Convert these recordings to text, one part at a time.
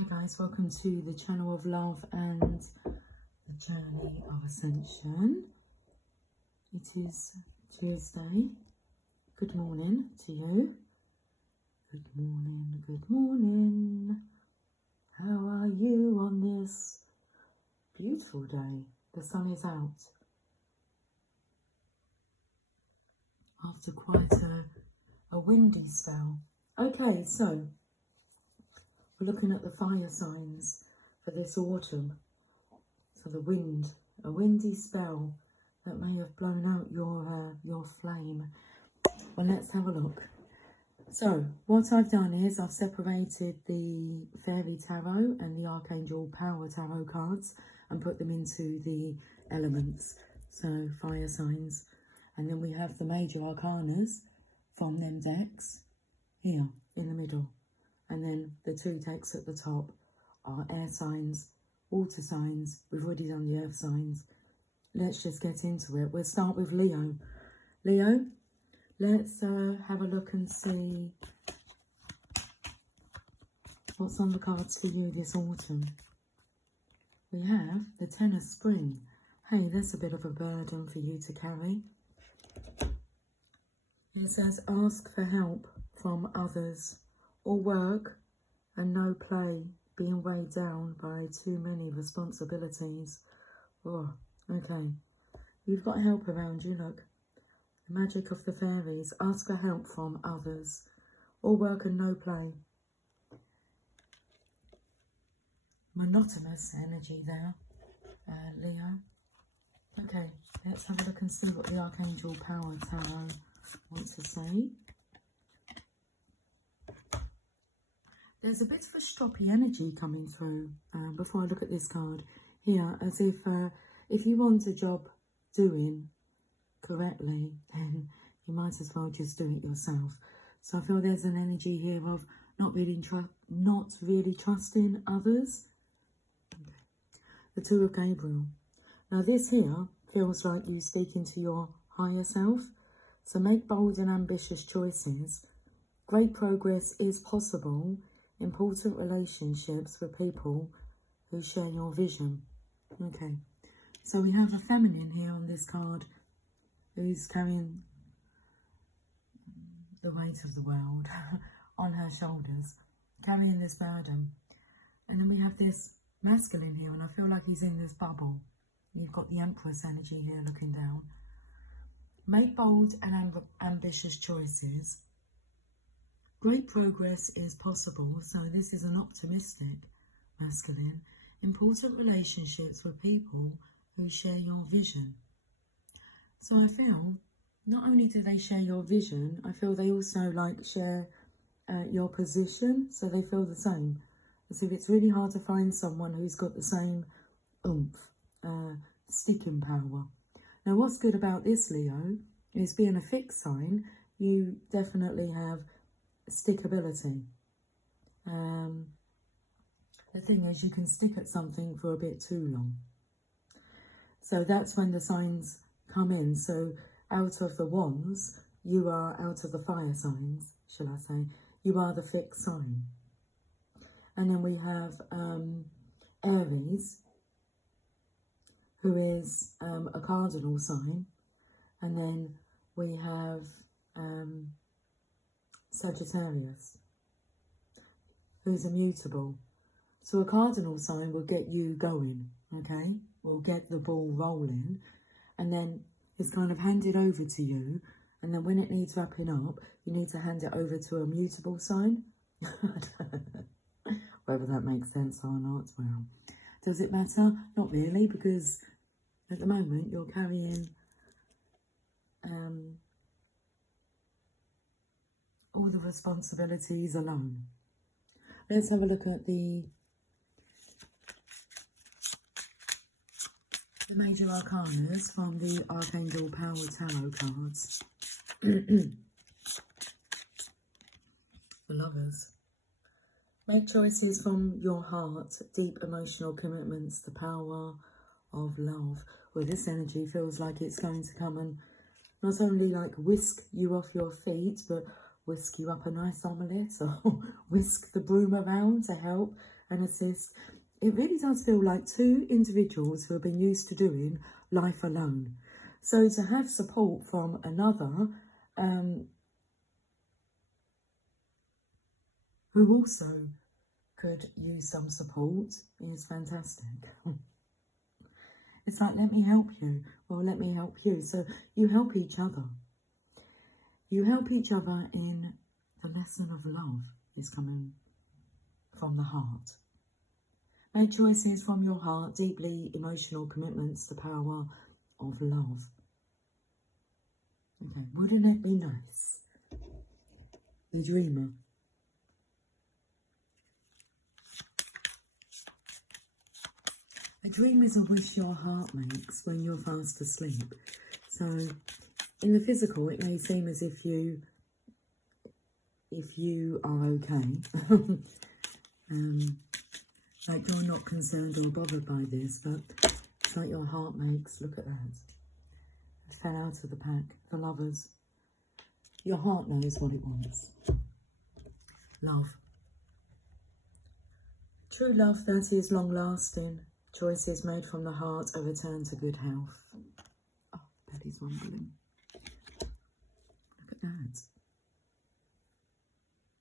Hi guys, welcome to the channel of love and the journey of ascension. It is Tuesday. Good morning to you. Good morning, good morning. How are you on this beautiful day? The sun is out. After quite a windy spell. Okay, so we're looking at the fire signs for this autumn. So the wind, a windy spell that may have blown out your flame. Well, let's have a look. So what I've done is I've separated the Fairy Tarot and the Archangel Power Tarot cards and put them into the elements. So fire signs. And then we have the major arcanas from them decks here in the middle. And then the two decks at the top are air signs, water signs. We've already done the earth signs. Let's just get into it. We'll start with Leo. Leo, let's have a look and see what's on the cards for you this autumn. We have the Ten of Spring. Hey, that's a bit of a burden for you to carry. It says ask for help from others, or work and no play, being weighed down by too many responsibilities. Oh, okay. You've got help around you, look. The magic of the fairies. Ask for help from others, or work and no play. Monotonous energy there, Leo. Okay, let's have a look and see what the Archangel Power Tarot wants to say. There's a bit of a stroppy energy coming through before I look at this card here, as if you want a job doing correctly, then you might as well just do it yourself. So I feel there's an energy here of not really trusting others. Okay. The Two of Gabriel. Now this here feels like you speaking to your higher self. So make bold and ambitious choices. Great progress is possible. Important relationships with people who share your vision. Okay, so we have a feminine here on this card who's carrying the weight of the world on her shoulders, carrying this burden. And then we have this masculine here, and I feel like he's in this bubble. You've got the Empress energy here looking down. Make bold and ambitious choices. Great progress is possible, so this is an optimistic masculine. Important relationships with people who share your vision. So I feel not only do they share your vision, I feel they also share your position, so they feel the same. As if it's really hard to find someone who's got the same oomph, sticking power. Now what's good about this, Leo, is being a fixed sign, you definitely have stickability. The thing is, you can stick at something for a bit too long. So that's when the signs come in. So out of the wands, you are out of the fire signs, shall I say. You are the fixed sign. And then we have Aries, who is a cardinal sign. And then we have Sagittarius, who's immutable. So a cardinal sign will get you going, okay? Will get the ball rolling, and then it's kind of handed over to you, and then when it needs wrapping up, you need to hand it over to a mutable sign. Whether that makes sense or not, well, does it matter? Not really, because at the moment you're carrying all the responsibilities alone. Let's have a look at the major arcanas from the Archangel Power Tarot cards. The Lovers. Make choices from your heart, deep emotional commitments, the power of love. Well, this energy feels like it's going to come and not only whisk you off your feet, but whisk you up a nice omelette, or whisk the broom around to help and assist. It really does feel like two individuals who have been used to doing life alone. So to have support from another who also could use some support is fantastic. It's like, let me help you. Well, let me help you. So you help each other. You help each other in the lesson of love is coming from the heart. Make choices from your heart, deeply emotional commitments, the power of love. Okay, wouldn't it be nice? The dreamer. A dream is a wish your heart makes when you're fast asleep. So in the physical, it may seem as if you are okay. Like you're not concerned or bothered by this, but it's like your heart makes. Look at that. It fell out of the pack. The Lovers. Your heart knows what it wants. Love. True love that is long-lasting. Choices made from the heart, a return to good health. Oh, the belly's rumbling. Look at that.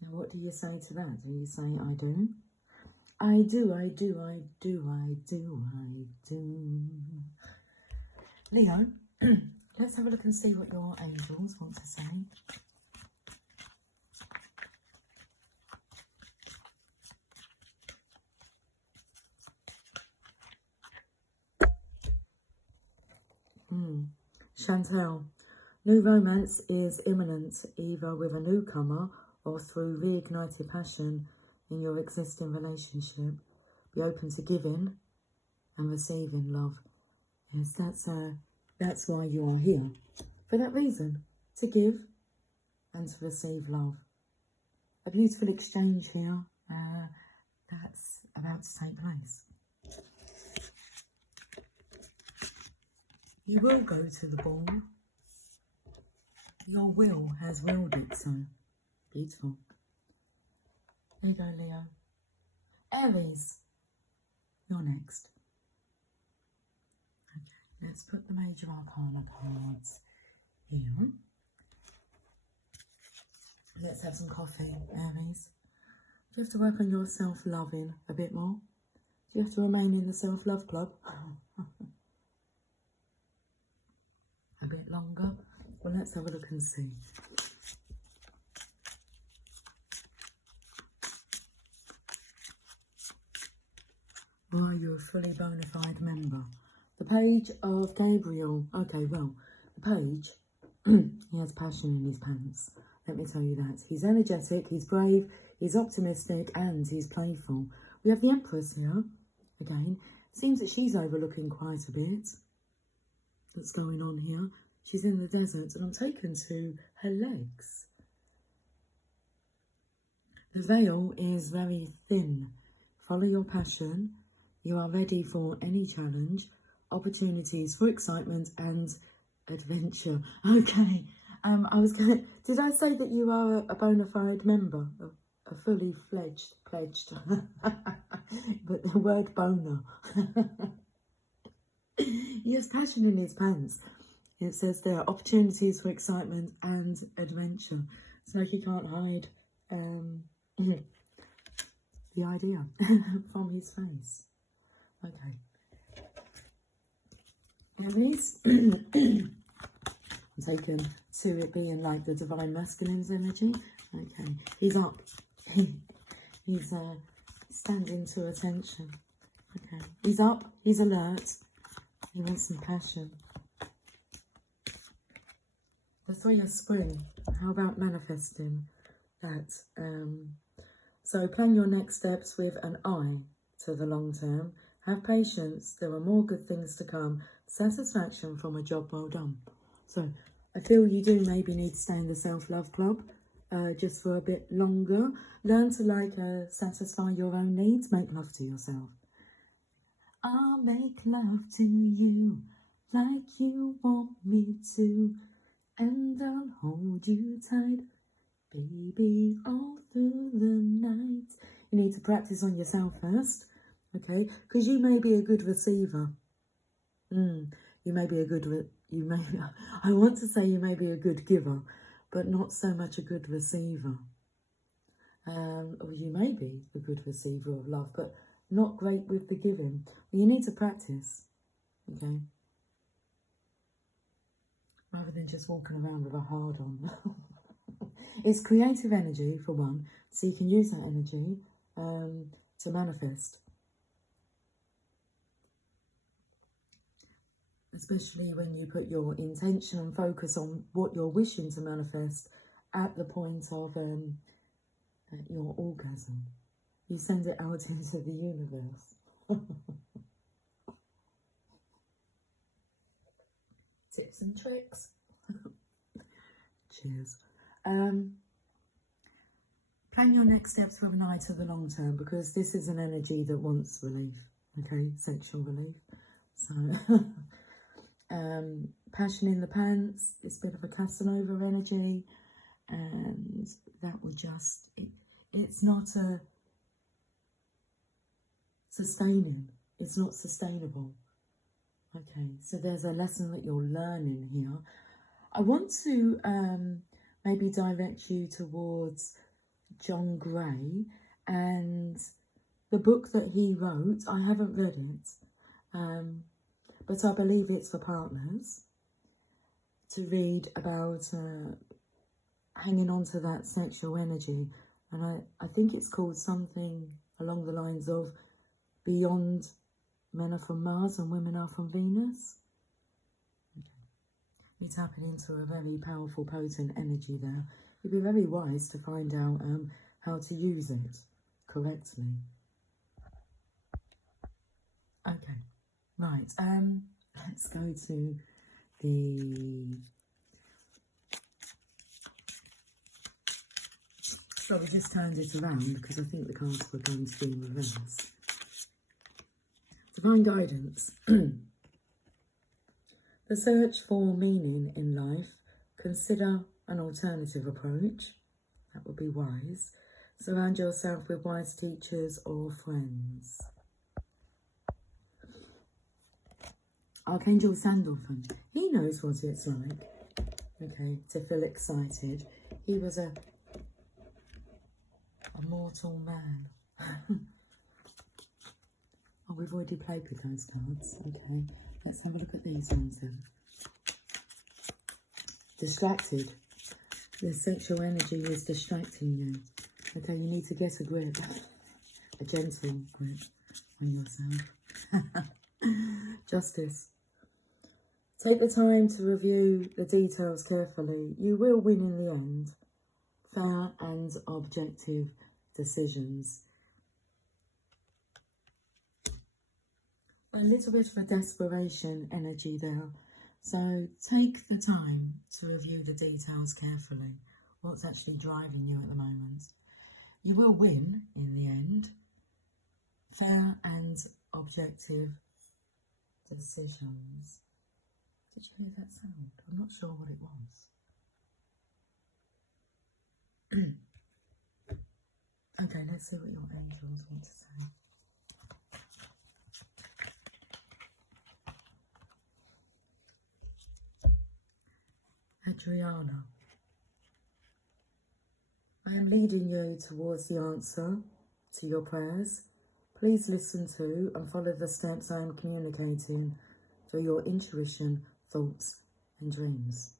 Now, what do you say to that? Do you say, I do? I do, I do, I do, I do, I do. Leo, let's have a look and see what your angels want to say. Chantel, new romance is imminent, either with a newcomer or through reignited passion in your existing relationship. Be open to giving and receiving love. Yes, that's why you are here. For that reason, to give and to receive love. A beautiful exchange here that's about to take place. You will go to the ball. Your will has willed it so. Beautiful. There you go, Leo. Aries, you're next. Okay, let's put the Major Arcana cards here. Let's have some coffee, Aries. Do you have to work on your self-loving a bit more? Do you have to remain in the self-love club? A bit longer? Well, let's have a look and see. Are you a fully bona fide member? The Page of Gabriel. Okay, well, the Page, he has passion in his pants. Let me tell you that. He's energetic, he's brave, he's optimistic, and he's playful. We have the Empress here, again. Seems that she's overlooking quite a bit that's going on here. She's in the desert, and I'm taken to her legs. The veil is very thin. Follow your passion. You are ready for any challenge, opportunities for excitement and adventure. Okay, did I say that you are a bona fide member? A fully pledged. But the word boner. He has passion in his pants. It says there, opportunities for excitement and adventure. It's like he can't hide the idea from his face. Okay. Aries, I'm taken to it being like the divine masculine's energy. Okay, he's up. He's standing to attention. Okay, he's up, he's alert. He wants some passion. The Three of Spring, how about manifesting that? So plan your next steps with an eye to the long term. Have patience, there are more good things to come. Satisfaction from a job well done. So I feel you do maybe need to stay in the self-love club just for a bit longer. Learn to satisfy your own needs. Make love to yourself. I'll make love to you like you want me to. And I'll hold you tight, baby, all through the night. You need to practice on yourself first, okay? Because you may be a good receiver. You may be a good, I want to say you may be a good giver, but not so much a good receiver. Or you may be a good receiver of love, but not great with the giving. You need to practice, okay? Rather than just walking around with a hard on. It's creative energy, for one, so you can use that energy to manifest. Especially when you put your intention and focus on what you're wishing to manifest at the point of your orgasm. You send it out into the universe. Tips and tricks. Cheers. Plan your next steps with an eye to the long term, because this is an energy that wants relief, okay? Sexual relief. So, passion in the pants, this bit of a Casanova energy, and that will just, it's not a sustaining, it's not sustainable. Okay, so there's a lesson that you're learning here. I want to maybe direct you towards John Gray and the book that he wrote. I haven't read it, but I believe it's for partners to read about hanging on to that sexual energy. And I think it's called something along the lines of Beyond Men Are From Mars and Women Are From Venus. Okay. You're tapping into a very powerful, potent energy there. You'd be very wise to find out how to use it correctly. Okay, right. Let's go to the... So we just turned it around because I think the cards were going to be in reverse. Divine guidance. The search for meaning in life. Consider an alternative approach. That would be wise. Surround yourself with wise teachers or friends. Archangel Sandalphon. He knows what it's like, okay, to feel excited. He was a mortal man. Oh, we've already played with those cards. Okay, let's have a look at these ones then. Distracted. The sexual energy is distracting you. Okay, you need to get a grip. A gentle grip on yourself. Justice. Take the time to review the details carefully. You will win in the end. Fair and objective decisions. A little bit of a desperation energy there. So take the time to review the details carefully. What's actually driving you at the moment. You will win in the end. Fair and objective decisions. Did you hear that sound? I'm not sure what it was. Okay, let's see what your angels want to say. Adriana, I am leading you towards the answer to your prayers. Please listen to and follow the steps I am communicating through your intuition, thoughts and dreams.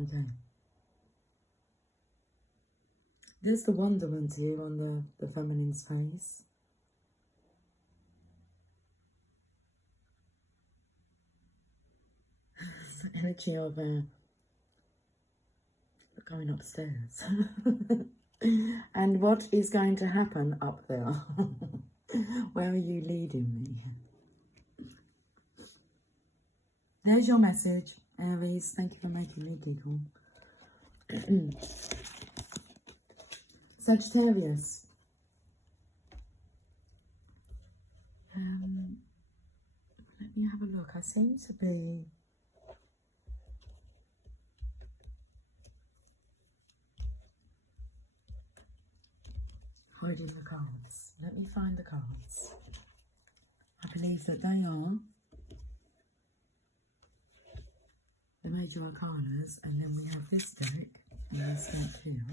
Okay. There's the wonderment here on the feminine's face. It's the energy of going upstairs. And what is going to happen up there? Where are you leading me? There's your message, Aries. Thank you for making me giggle. Sagittarius. Let me have a look. I seem to be... reading the cards. Let me find the cards. I believe that they are the major arcanas, and then we have this deck and this deck here.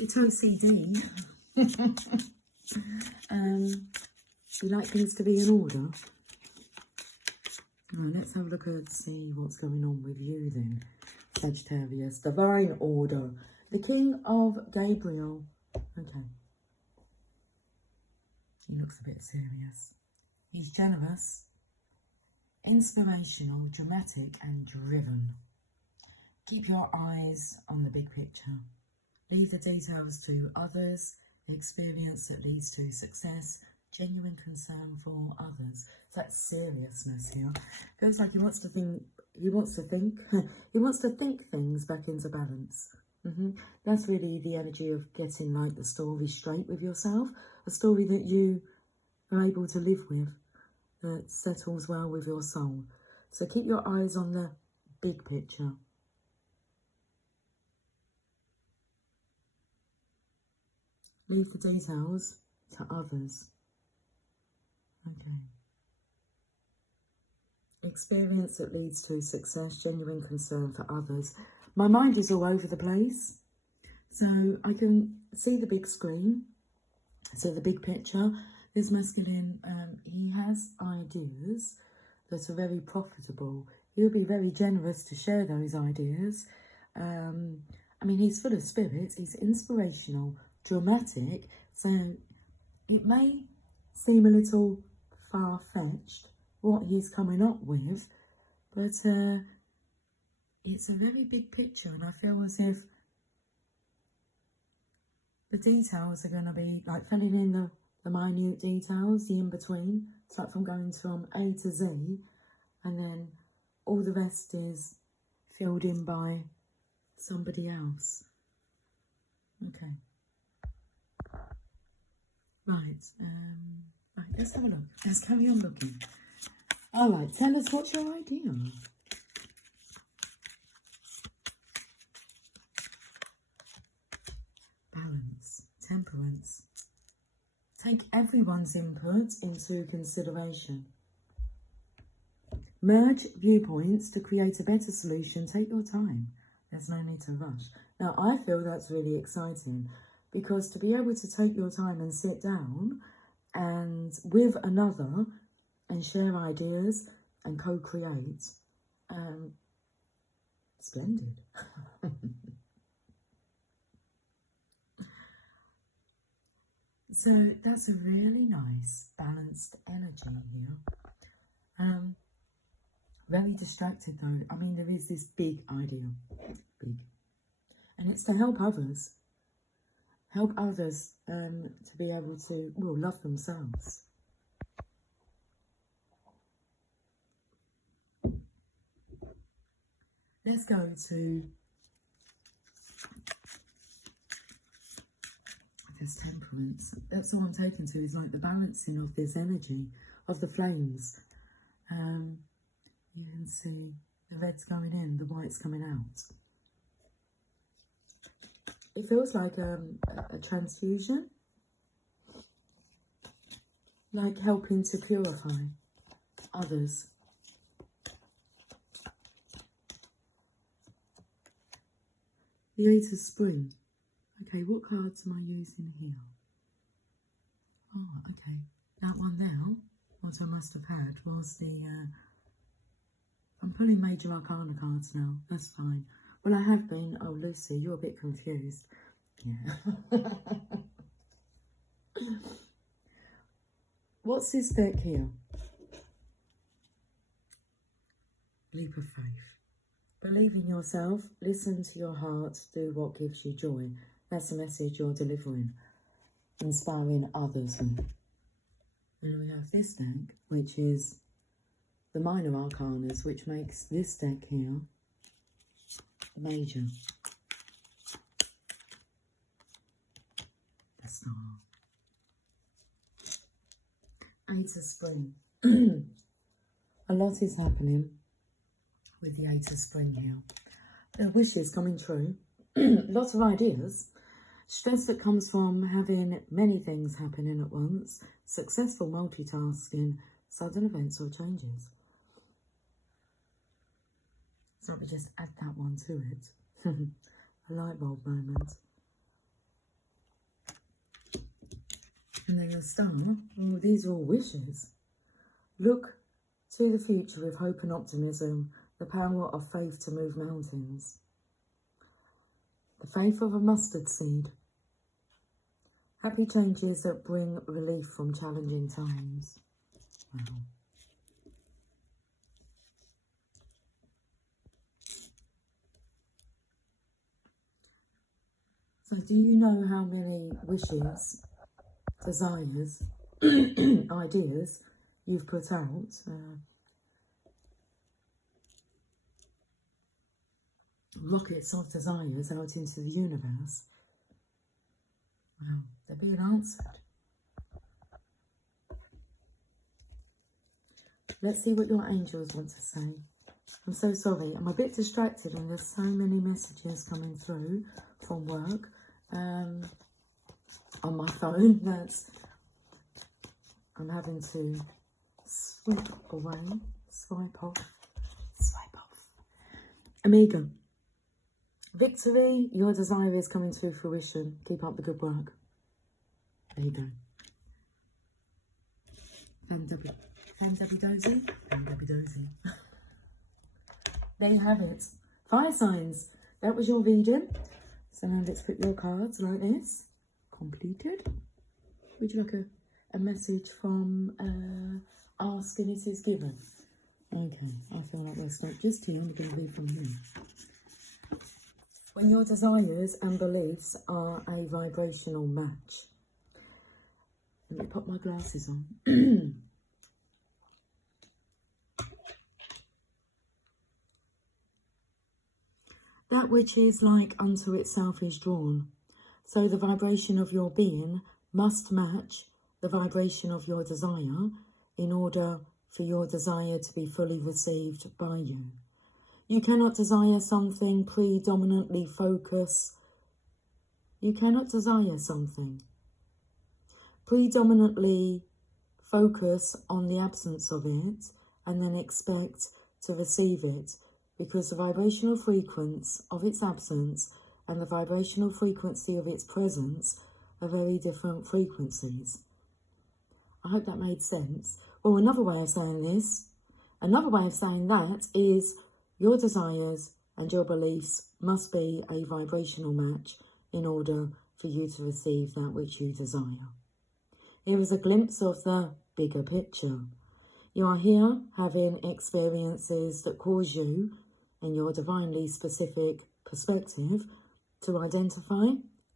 It's OCD. We like things to be in order. Right, let's have a look and see what's going on with you then, Sagittarius. Divine order. The King of Gabriel. Okay. He looks a bit serious. He's generous, inspirational, dramatic and driven. Keep your eyes on the big picture. Leave the details to others. Experience that leads to success. Genuine concern for others. It's that seriousness here. Feels like he wants to think, he wants to think things back into balance. That's really the energy of getting like the story straight with yourself. A story that you are able to live with, that settles well with your soul. So keep your eyes on the big picture. Leave the details to others. Okay. Experience that leads to success, genuine concern for others. My mind is all over the place. So I can see the big screen. So the big picture. This masculine, he has ideas that are very profitable. He'll be very generous to share those ideas. I mean, he's full of spirit. He's inspirational, dramatic. So it may seem a little far-fetched what he's coming up with, but it's a very big picture, and I feel as if the details are going to be like filling in the minute details, the in-between. It's like from going from A to Z, and then all the rest is filled in by somebody else. Okay. Right, let's have a look. Let's carry on looking. All right, tell us, what's your idea? Balance, temperance. Take everyone's input into consideration. Merge viewpoints to create a better solution. Take your time. There's no need to rush. Now, I feel that's really exciting, because to be able to take your time and sit down and with another and share ideas and co-create, splendid. So that's a really nice balanced energy here. Very distracted though. I mean, there is this big idea, big, and it's to help others. Help others to be able to, well, love themselves. Let's go to this temperance. That's all I'm taking to, is like the balancing of this energy, of the flames. You can see the red's going in, the white's coming out. It feels like a transfusion, like helping to purify others. The Eight of Spring. Okay, what cards am I using here? Oh, okay. That one there, what I must have had, was the... I'm pulling Major Arcana cards now. That's fine. Well, I have been... Oh, Lucy, you're a bit confused. Yeah. What's this deck here? Leap of faith. Believe in yourself. Listen to your heart. Do what gives you joy. That's the message you're delivering. Inspiring others. And we have this deck, which is the Minor Arcanas, which makes this deck here major. The Star. Eight of Spring. A lot is happening with the Eight of Spring here. The wishes coming true. lots of ideas. Stress that comes from having many things happening at once, successful multitasking, sudden events or changes. So let me just add that one to it. A light bulb moment. And then the star, oh, these are all wishes. Look to the future with hope and optimism, the power of faith to move mountains. The faith of a mustard seed. Happy changes that bring relief from challenging times. Wow. So do you know how many wishes, desires, ideas you've put out? Rockets of desires out into the universe. Wow, they're being answered. Let's see what your angels want to say. I'm so sorry, I'm a bit distracted and there's so many messages coming through from work on my phone that I'm having to swipe away, swipe off. Amiga. Victory, your desire is coming to fruition. Keep up the good work. There you go. Dozy. There you have it. Fire signs. That was your reading. So now let's put your cards like this. Completed. Would you like a message from Ask and It Is Given? Okay, I feel like we'll start just here. I'm going to read from here. When your desires and beliefs are a vibrational match. Let me put my glasses on. That which is like unto itself is drawn. So the vibration of your being must match the vibration of your desire in order for your desire to be fully received by you. You cannot desire something predominantly focus. You cannot desire something predominantly focus on the absence of it and then expect to receive it, because the vibrational frequency of its absence and the vibrational frequency of its presence are very different frequencies. I hope that made sense. Well, another way of saying this, another way of saying that is your desires and your beliefs must be a vibrational match in order for you to receive that which you desire. Here is a glimpse of the bigger picture. You are here having experiences that cause you, in your divinely specific perspective, to identify,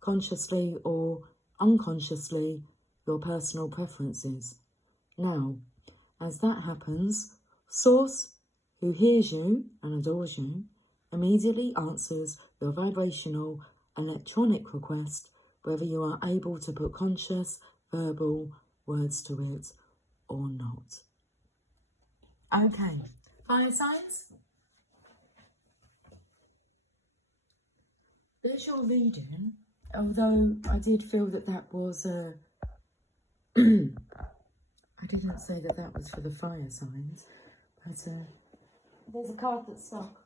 consciously or unconsciously, your personal preferences. Now, as that happens, Source, who hears you and adores you, immediately answers your vibrational electronic request, whether you are able to put conscious, verbal words to it or not. Okay, fire signs. There's your reading, although I did feel that that was a... I didn't say that that was for the fire signs, but there's a card that's stuck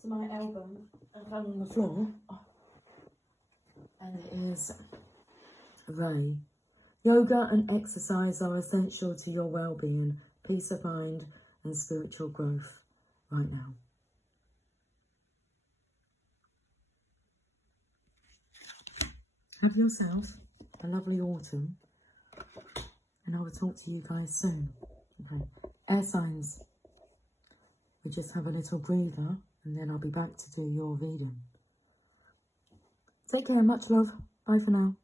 to my elbow and fell on the floor, and it is Ray. Yoga and exercise are essential to your well-being, peace of mind and spiritual growth right now. Have yourself a lovely autumn, and I will talk to you guys soon. Okay, air signs. We just have a little breather, and then I'll be back to do your reading. Take care, much love. Bye for now.